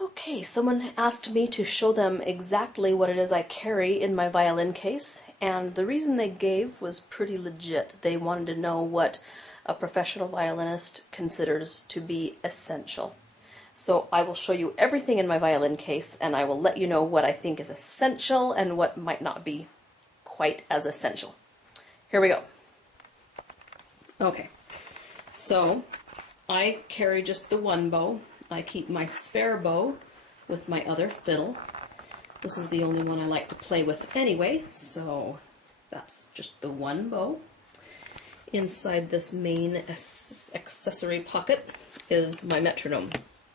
Okay, someone asked me to show them exactly what it is I carry in my violin case, and the reason they gave was pretty legit. They wanted to know what a professional violinist considers to be essential. So I will show you everything in my violin case, and I will let you know what I think is essential and what might not be quite as essential. Here we go. Okay, so I carry just the one bow. I keep my spare bow with my other fiddle. This is the only one I like to play with anyway, so that's just the one bow. Inside this main accessory pocket is my metronome.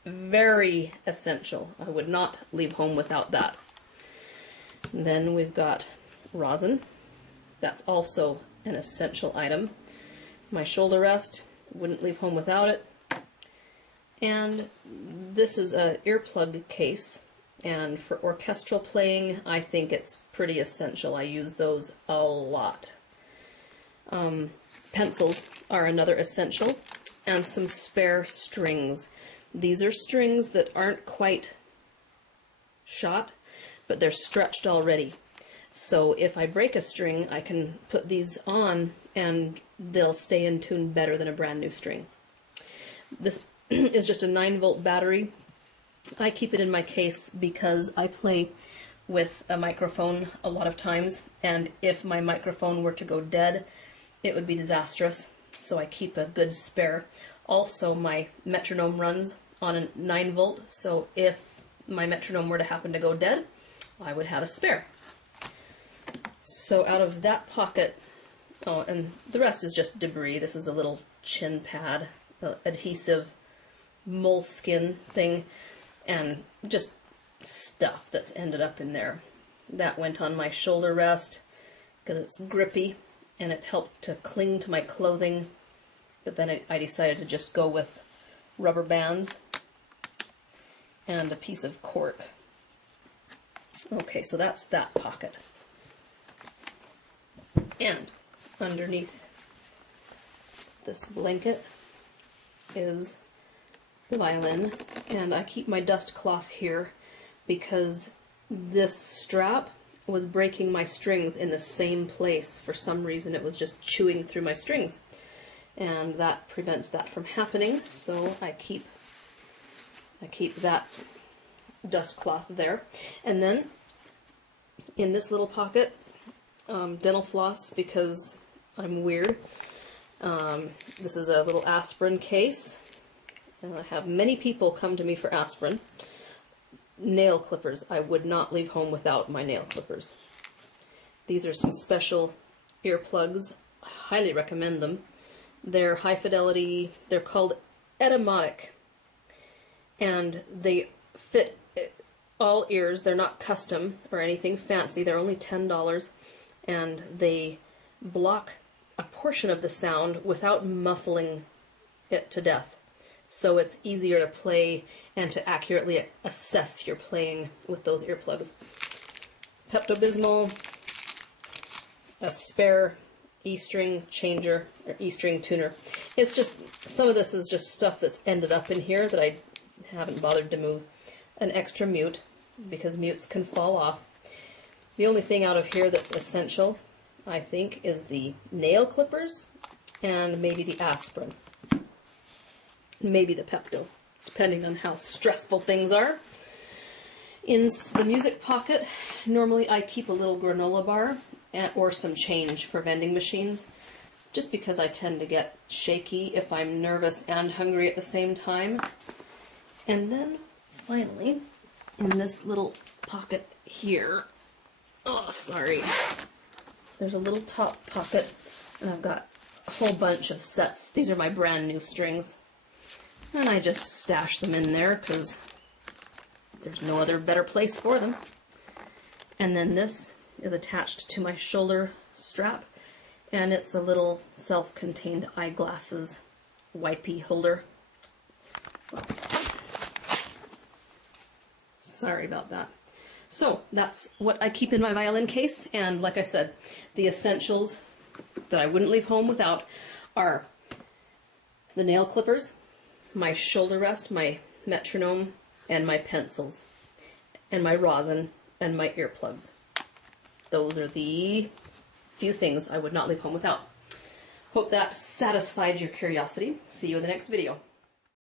Very essential. I would not leave home without that. And then we've got rosin. That's also an essential item. My shoulder rest, wouldn't leave home without it. And this is an earplug case, and for orchestral playing I think it's pretty essential. I use those a lot. Pencils are another essential, and some spare strings. These are strings that aren't quite shot, but they're stretched already. So if I break a string, I can put these on and they'll stay in tune better than a brand new string. This is just a 9-volt battery. I keep it in my case because I play with a microphone a lot of times, and if my microphone were to go dead, it would be disastrous, so I keep a good spare. Also, my metronome runs on a 9-volt, so if my metronome were to happen to go dead, I would have a spare. So out of that pocket, oh, and the rest is just debris. This is a little chin pad, adhesive moleskin thing, and just stuff that's ended up in there. That went on my shoulder rest because it's grippy and it helped to cling to my clothing, but then I decided to just go with rubber bands and a piece of cork. Okay, so that's that pocket. And underneath this blanket is the violin, and I keep my dust cloth here because this strap was breaking my strings in the same place. For some reason it was just chewing through my strings, and that prevents that from happening, so I keep that dust cloth there. And then in this little pocket, dental floss, because I'm weird. This is a little aspirin case, and I have many people come to me for aspirin. Nail clippers. I would not leave home without my nail clippers. These are some special earplugs. I highly recommend them. They're high fidelity. They're called Etudes, and they fit all ears. They're not custom or anything fancy. They're only $10, and they block a portion of the sound without muffling it to death. So it's easier to play and to accurately assess your playing with those earplugs. Pepto-Bismol, a spare E-string changer, or E-string tuner. It's just, some of this is just stuff that's ended up in here that I haven't bothered to move. An extra mute, because mutes can fall off. The only thing out of here that's essential, I think, is the nail clippers and maybe the aspirin. Maybe the Pepto, depending on how stressful things are. In the music pocket, normally I keep a little granola bar or some change for vending machines, just because I tend to get shaky if I'm nervous and hungry at the same time. And then, finally, in this little pocket here, oh, sorry, there's a little top pocket, and I've got a whole bunch of sets. These are my brand new strings. And I just stash them in there because there's no other better place for them. And then this is attached to my shoulder strap, and it's a little self-contained eyeglasses wipey holder. Sorry about that. So that's what I keep in my violin case, and like I said, the essentials that I wouldn't leave home without are the nail clippers, my shoulder rest, my metronome and my pencils, and my rosin, and my earplugs. Those are the few things I would not leave home without. Hope that satisfied your curiosity. See you in the next video.